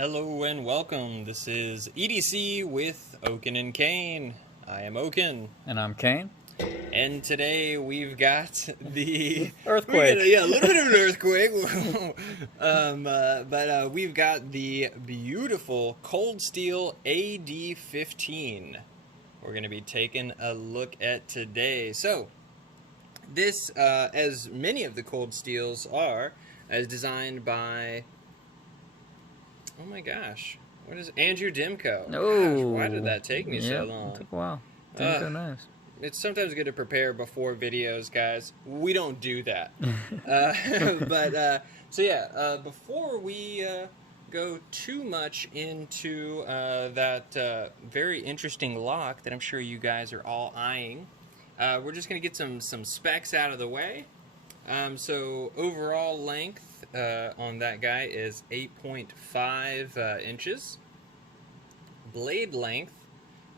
Hello and welcome. This is EDC with Oaken and Kane. I am Oaken. And I'm Kane. And today we've got the... Earthquake. A little bit of an earthquake. But we've got the beautiful Cold Steel AD-15 we're going to be taking a look at today. So, this, as many of the Cold Steels are, is designed by... Oh my gosh. What is Andrew Dimko? Oh. Gosh, why did that take me so long? It took a while. Dimko knows. It's sometimes good to prepare before videos, guys. We don't do that. Before we go too much into that very interesting lock that I'm sure you guys are all eyeing, we're just going to get some specs out of the way. So overall length on that guy is 8.5 inches. Blade length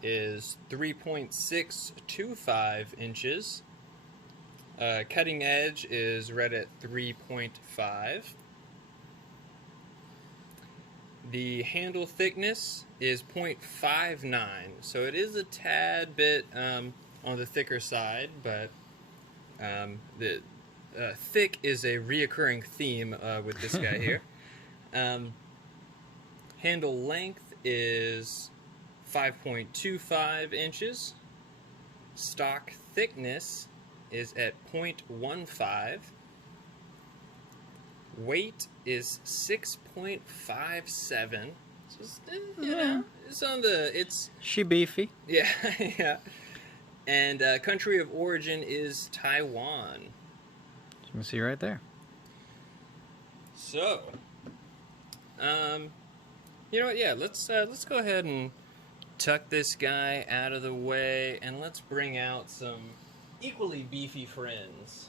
is 3.625 inches. Cutting edge is right at 3.5. The handle thickness is 0.59, so it is a tad bit on the thicker side, but the thick is a reoccurring theme with this guy here. Handle length is 5.25 inches. Stock thickness is at 0.15. Weight is 6.57. So it's, it's on the... She beefy. Yeah, yeah. And country of origin is Taiwan. You can see right there. So, you know what? Yeah, let's go ahead and tuck this guy out of the way, and let's bring out some equally beefy friends.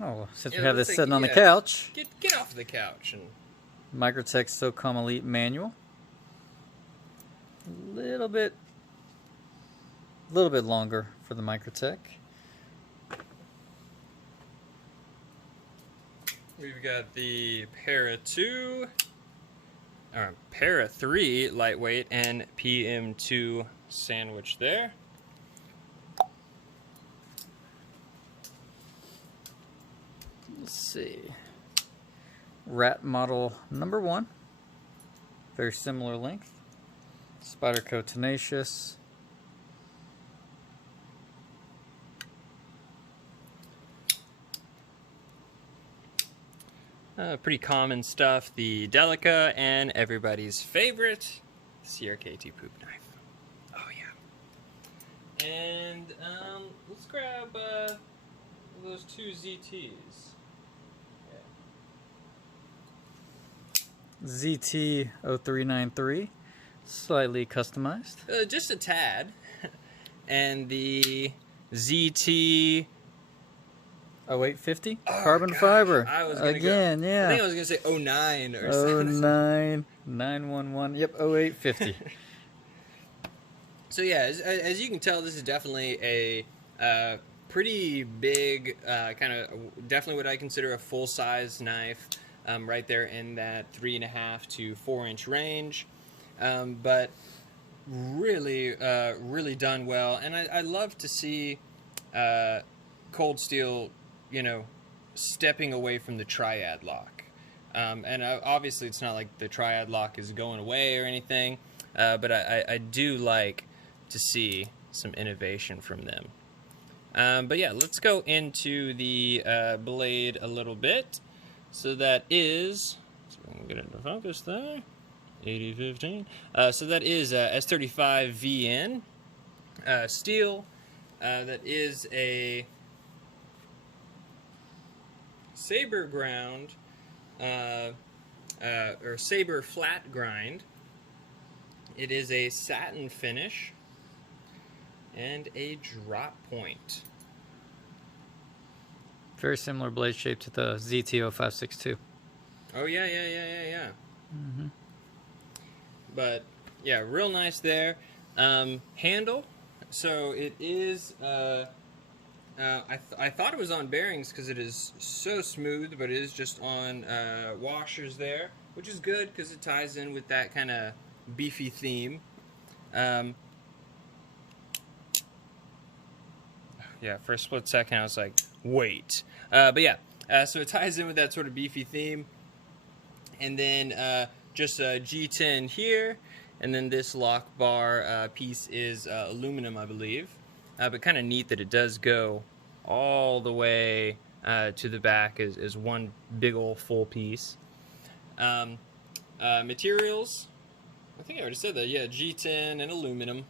Oh, since we have this sitting on the couch. Get off the couch and Microtech SOCOM Elite manual. A little bit longer for the Microtech. we've got the Para 2, or Para 3 lightweight and PM2 sandwich there. Let's see. Rat model number 1. Very similar length. Spyderco Tenacious. Pretty common stuff. The Delica and everybody's favorite CRKT poop knife. Oh yeah. And let's grab those two ZTs. ZT0393, slightly customized. Just a tad. And the ZT 0850 carbon fiber. I was again, yeah. I think I was gonna say 09 or something. 09 911. Yep, 0850. So yeah, as you can tell, this is definitely a pretty big definitely what I consider a full size knife. Right there in that 3.5 to 4 inch range, but really, really done well. And I love to see Cold Steel, stepping away from the triad lock. And obviously, it's not like the triad lock is going away or anything, but I do like to see some innovation from them. But yeah, let's go into the blade a little bit. So that is, so we can get into focus there, AD-15. So that is S35VN steel. That is a saber ground, or saber flat grind. It is a satin finish and a drop point. Very similar blade shape to the ZT0562. Oh, yeah. Mm-hmm. But, yeah, real nice there. Handle. So it is, I thought it was on bearings because it is so smooth, but it is just on washers there. which is good because it ties in with that kind of beefy theme. Yeah, for a split second I was like, wait. But yeah, so it ties in with that sort of beefy theme. And then just a G10 here, and then this lock bar piece is aluminum, I believe. But kind of neat that it does go all the way to the back as one big old full piece. Materials, I think I already said that. Yeah, G10 and aluminum.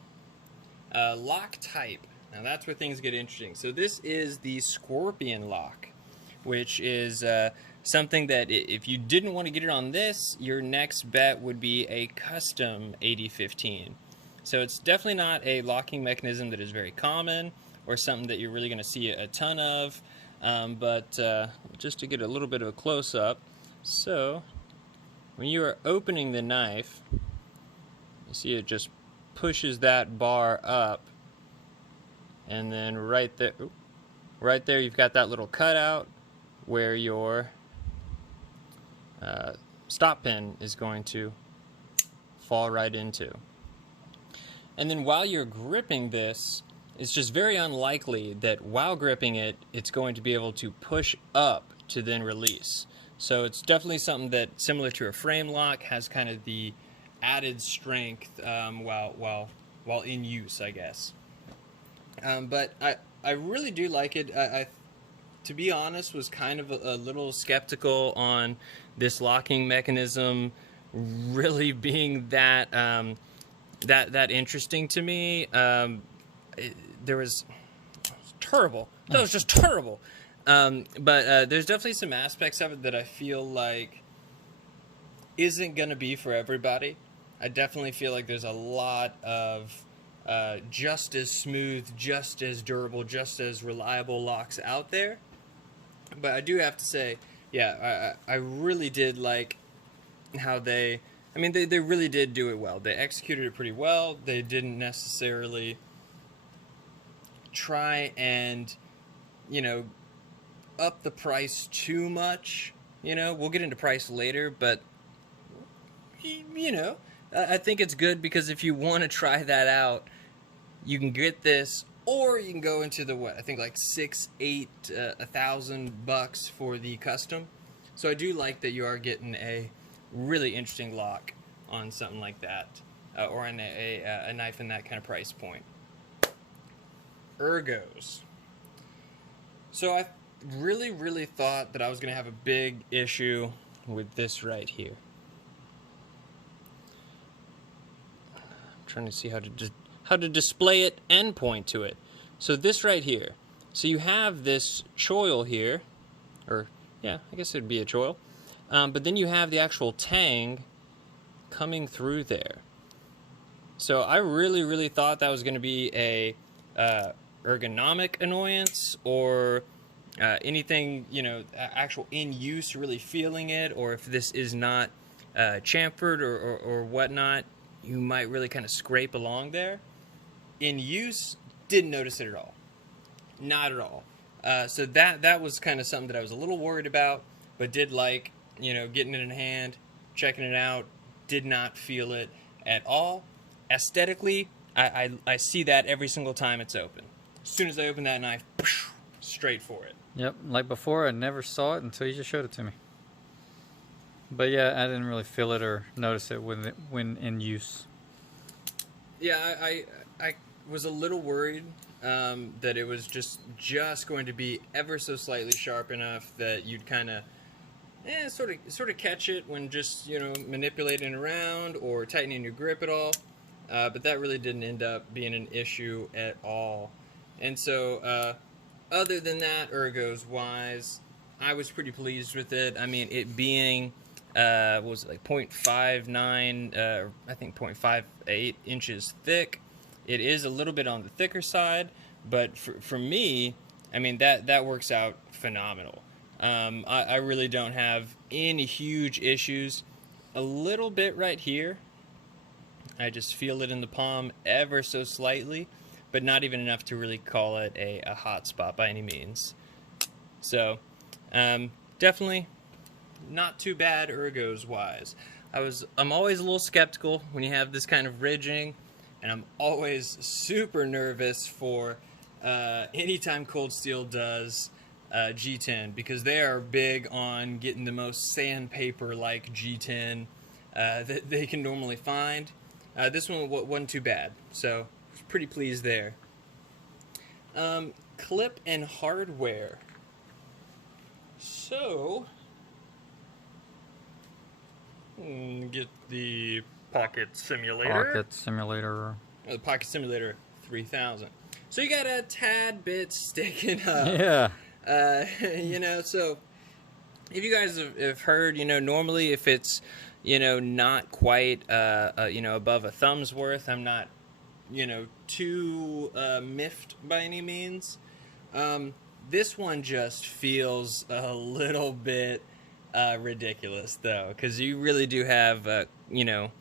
Lock type. Now that's where things get interesting. So this is the Scorpion lock, which is something that if you didn't want to get it on this, your next bet would be a custom AD-15. So it's definitely not a locking mechanism that is very common or something that you're really going to see a ton of. But just to get a little bit of a close-up, so when you are opening the knife, you see it just pushes that bar up, and then right there you've got that little cutout where your stop pin is going to fall right into. And then while you're gripping this, it's just very unlikely that while gripping it, it's going to be able to push up to then release. So it's definitely something that, similar to a frame lock, has kind of the added strength while in use, I guess. But I really do like it. I to be honest, was kind of a little skeptical on this locking mechanism really being that that interesting to me. There was terrible. That was just terrible. But there's definitely some aspects of it that I feel like isn't going to be for everybody. I definitely feel like there's a lot of just as smooth, just as durable, just as reliable locks out there. But I do have to say, yeah, I really did like how they really did do it well. They executed it pretty well. They didn't necessarily try and, up the price too much. We'll get into price later, but, I think it's good because if you want to try that out, you can get this, or you can go into the, I think like $1,000 for the custom. So I do like that you are getting a really interesting lock on something like that, or on a knife in that kind of price point. Ergos. So I really thought that I was going to have a big issue with this right here. I'm trying to see how to display it and point to it. So this right here. So you have this choil here, or yeah, I guess it'd be a choil. But then you have the actual tang coming through there. So I really thought that was going to be a ergonomic annoyance, or anything, actual in use, really feeling it, or if this is not chamfered or whatnot, you might really kind of scrape along there. In use, didn't notice it at all. Not at all. So that was kind of something that I was a little worried about, but did like, getting it in hand, checking it out, did not feel it at all. Aesthetically, I see that every single time it's open. As soon as I open that knife, straight for it. Yep, like before, I never saw it until you just showed it to me. But yeah, I didn't really feel it or notice it when in use. Yeah, I was a little worried that it was just going to be ever so slightly sharp enough that you'd kind of sort of catch it when just manipulating around or tightening your grip at all. But that really didn't end up being an issue at all. And so other than that, ergos wise, I was pretty pleased with it. I mean, it being what was it, like 0.59, I think 0.58 inches thick. It is a little bit on the thicker side, but for me, I mean, that works out phenomenal. I really don't have any huge issues. A little bit right here. I just feel it in the palm ever so slightly, but not even enough to really call it a hot spot by any means. So, definitely not too bad ergos wise. I'm always a little skeptical when you have this kind of ridging, and I'm always super nervous for anytime Cold Steel does G10, because they are big on getting the most sandpaper-like G10 that they can normally find. This one wasn't too bad, so I was pretty pleased there. Clip and hardware. So, get the Pocket Simulator. Pocket Simulator. The Pocket Simulator 3000. So you got a tad bit sticking up. Yeah. You know, so if you guys have heard, you know, normally if it's, you know, not quite, you know, above a thumb's worth, I'm not, you know, too miffed by any means. This one just feels a little bit ridiculous, though, because you really do have, you know,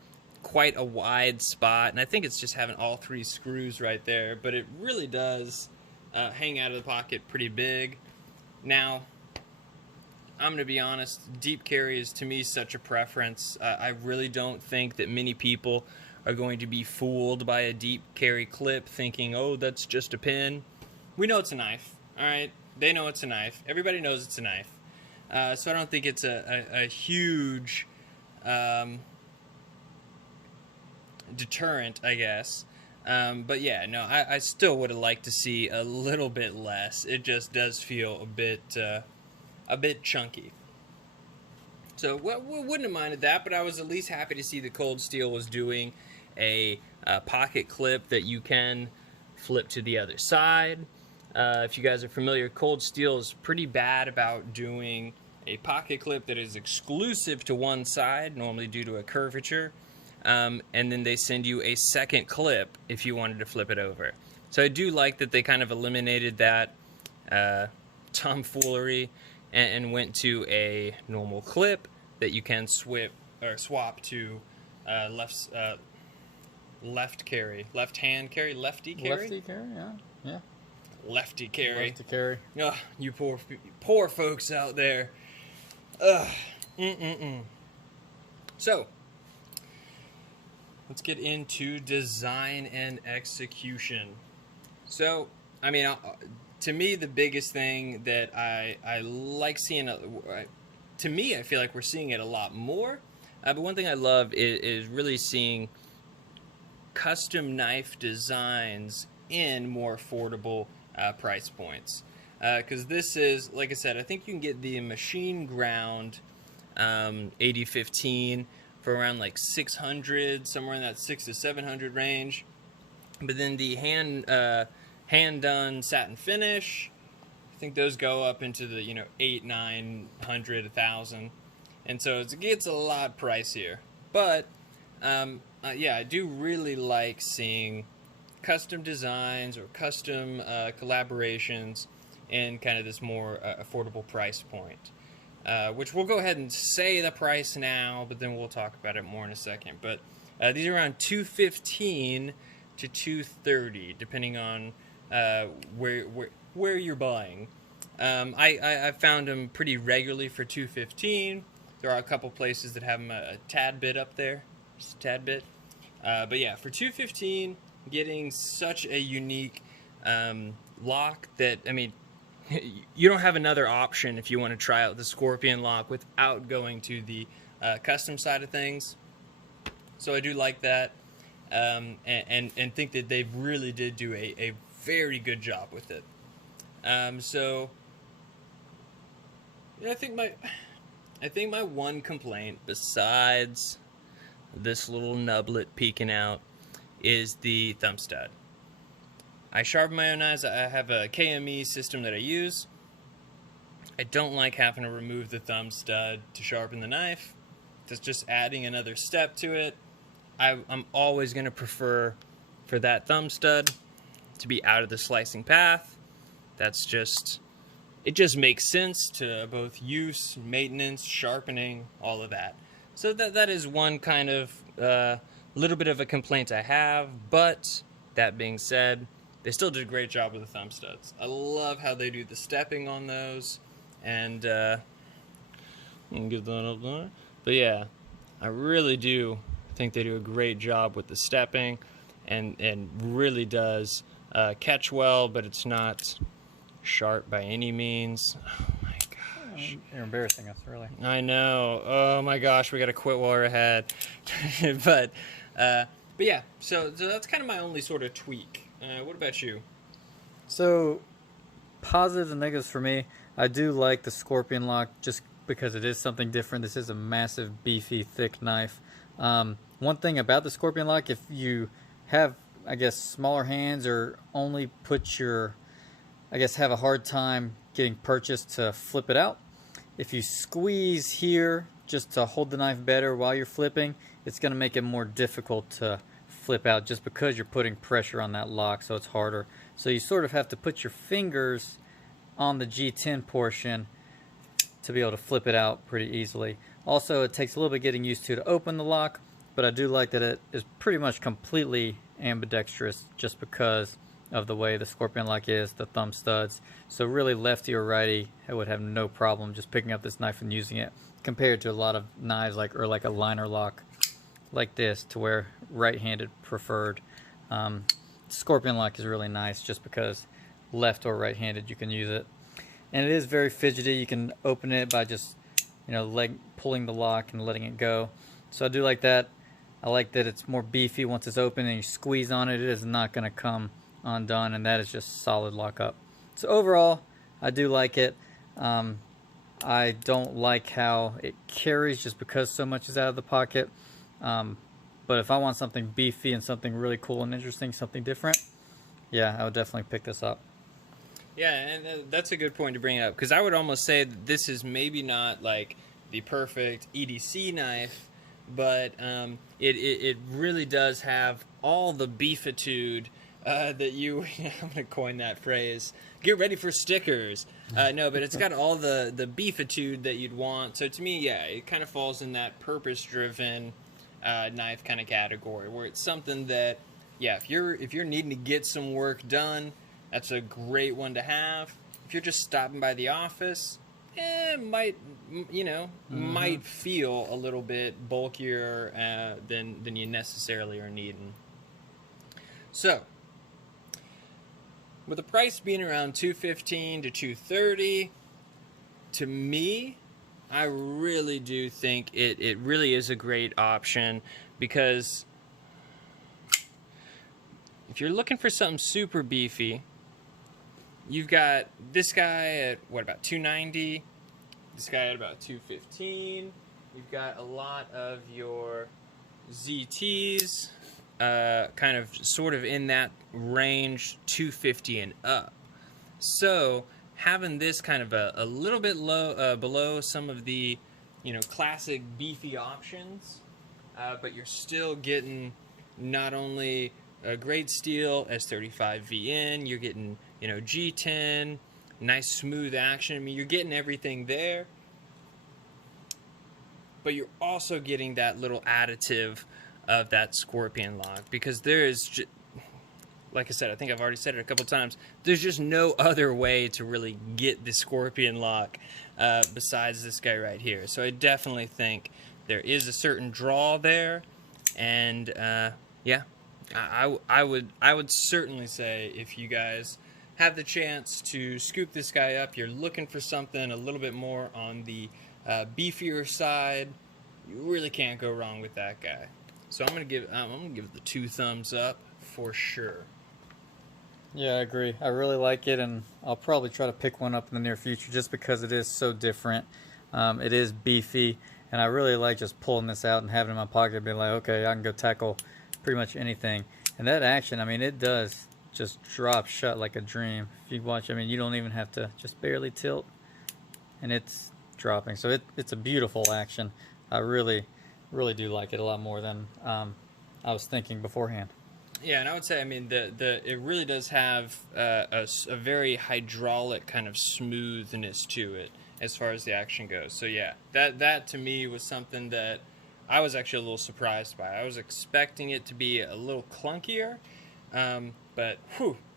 quite a wide spot, and I think it's just having all 3 screws right there, but it really does hang out of the pocket pretty big. Now, I'm going to be honest, deep carry is to me such a preference. I really don't think that many people are going to be fooled by a deep carry clip thinking, oh, that's just a pin. We know it's a knife, all right? They know it's a knife. Everybody knows it's a knife. So I don't think it's a huge deterrent, I guess. But yeah, no, I still would have liked to see a little bit less. It just does feel a bit chunky. So we wouldn't have minded that, but I was at least happy to see that Cold Steel was doing a pocket clip that you can flip to the other side. If you guys are familiar, Cold Steel is pretty bad about doing a pocket clip that is exclusive to one side, normally due to a curvature, and then they send you a second clip if you wanted to flip it over. So I do like that they kind of eliminated that tomfoolery and went to a normal clip that you can swap to left carry, lefty carry, Lefty carry, yeah. Lefty carry. Lefty carry. Oh, you poor folks out there. So, let's get into design and execution. So, I mean, to me, the biggest thing that I like seeing, to me, I feel like we're seeing it a lot more. But one thing I love is really seeing custom knife designs in more affordable price points. Because this is, like I said, I think you can get the machine ground AD-15 for around like 600, somewhere in that 600 to 700 range. But then the hand done satin finish, I think those go up into the 800, 900, 1,000, and so it gets a lot pricier. But yeah, I do really like seeing custom designs or custom collaborations in kind of this more affordable price point, which we'll go ahead and say the price now, but then we'll talk about it more in a second. But these are around $215 to $230, depending on where you're buying. I found them pretty regularly for $215. There are a couple places that have them a tad bit up there, just a tad bit. But yeah, for $215, getting such a unique lock that, I mean, you don't have another option if you want to try out the Scorpion lock without going to the custom side of things. So I do like that, and think that they really did do a very good job with it. So yeah, I think my one complaint, besides this little nublet peeking out, is the thumb stud. I sharpen my own knives. I have a KME system that I use. I don't like having to remove the thumb stud to sharpen the knife. That's just adding another step to it. I'm always going to prefer for that thumb stud to be out of the slicing path. That's just, it just makes sense to both use, maintenance, sharpening, all of that. So that is one kind of little bit of a complaint I have, but that being said, they still did a great job with the thumb studs. I love how they do the stepping on those, and And get that up there. But yeah, I really do think they do a great job with the stepping, and really does catch well, but it's not sharp by any means. Oh my gosh. You're embarrassing us, really. I know. Oh my gosh, we gotta quit while we're ahead. but yeah, so that's kind of my only sort of tweak. What about you? So, positives and negatives for me. I do like the Scorpion lock just because it is something different. This is a massive, beefy, thick knife. One thing about the Scorpion lock, if you have, I guess, smaller hands or only put your, I guess, have a hard time getting purchased to flip it out, if you squeeze here just to hold the knife better while you're flipping, it's going to make it more difficult to flip out just because you're putting pressure on that lock, so it's harder. So you sort of have to put your fingers on the G10 portion to be able to flip it out pretty easily. Also, it takes a little bit getting used to open the lock, but I do like that it is pretty much completely ambidextrous just because of the way the Scorpion lock is, the thumb studs. So really lefty or righty, I would have no problem just picking up this knife and using it compared to a lot of knives like a liner lock like this, to where right-handed preferred. Scorpion lock is really nice just because left or right-handed you can use it. And it is very fidgety. You can open it by just, pulling the lock and letting it go. So I do like that. I like that it's more beefy once it's open and you squeeze on it. It is not going to come undone, and that is just solid lockup. So overall, I do like it. I don't like how it carries just because so much is out of the pocket. But if I want something beefy and something really cool and interesting, something different, yeah, I would definitely pick this up. Yeah, and that's a good point to bring up, because I would almost say that this is maybe not like the perfect EDC knife, but it really does have all the beefitude that you I'm going to coin that phrase. Get ready for stickers. No, but it's got all the beefitude that you'd want. So to me, yeah, it kind of falls in that purpose-driven knife kind of category, where it's something that, yeah, if you're needing to get some work done, that's a great one to have. If you're just stopping by the office, might feel a little bit bulkier than you necessarily are needing. So, with the price being around $215 to $230, to me, I really do think it really is a great option, because if you're looking for something super beefy, you've got this guy at, about $290, this guy at about $215, you've got a lot of your ZTs, kind of sort of in that range, $250 and up. So having this kind of a little bit low, below some of the, classic beefy options, but you're still getting not only a great steel S35VN, you're getting, G10, nice smooth action. I mean, you're getting everything there, but you're also getting that little additive of that Scorpion lock, because there is, like I said, I think I've already said it a couple times, there's just no other way to really get the Scorpion lock besides this guy right here. So I definitely think there is a certain draw there, and yeah, I would certainly say, if you guys have the chance to scoop this guy up, you're looking for something a little bit more on the beefier side, you really can't go wrong with that guy. So I'm gonna give it the 2 thumbs up for sure. Yeah, I agree. I really like it, and I'll probably try to pick one up in the near future just because it is so different. It is beefy, and I really like just pulling this out and having it in my pocket and being like, okay, I can go tackle pretty much anything. And that action, I mean, it does just drop shut like a dream. If you watch, I mean, you don't even have to, just barely tilt, and it's dropping. So it's a beautiful action. I really do like it a lot more than I was thinking beforehand. Yeah, and I would say, I mean, it really does have a very hydraulic kind of smoothness to it as far as the action goes. So yeah, that to me was something that I was actually a little surprised by. I was expecting it to be a little clunkier, but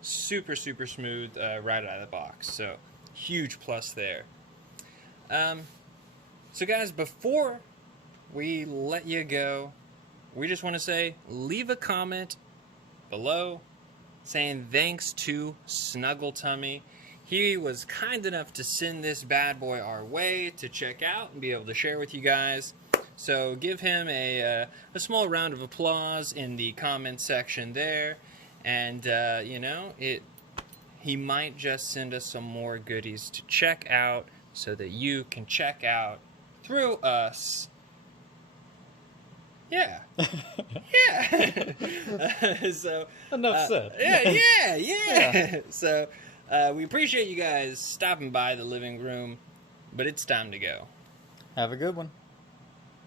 super smooth right out of the box. So huge plus there. So, guys, before we let you go, we just want to say, leave a comment below saying thanks to Snuggle Tummy. He was kind enough to send this bad boy our way to check out and be able to share with you guys. So give him a small round of applause in the comment section there. And, he might just send us some more goodies to check out so that you can check out through us. Yeah. Yeah. So Enough said. Yeah. So we appreciate you guys stopping by the living room, but it's time to go. Have a good one.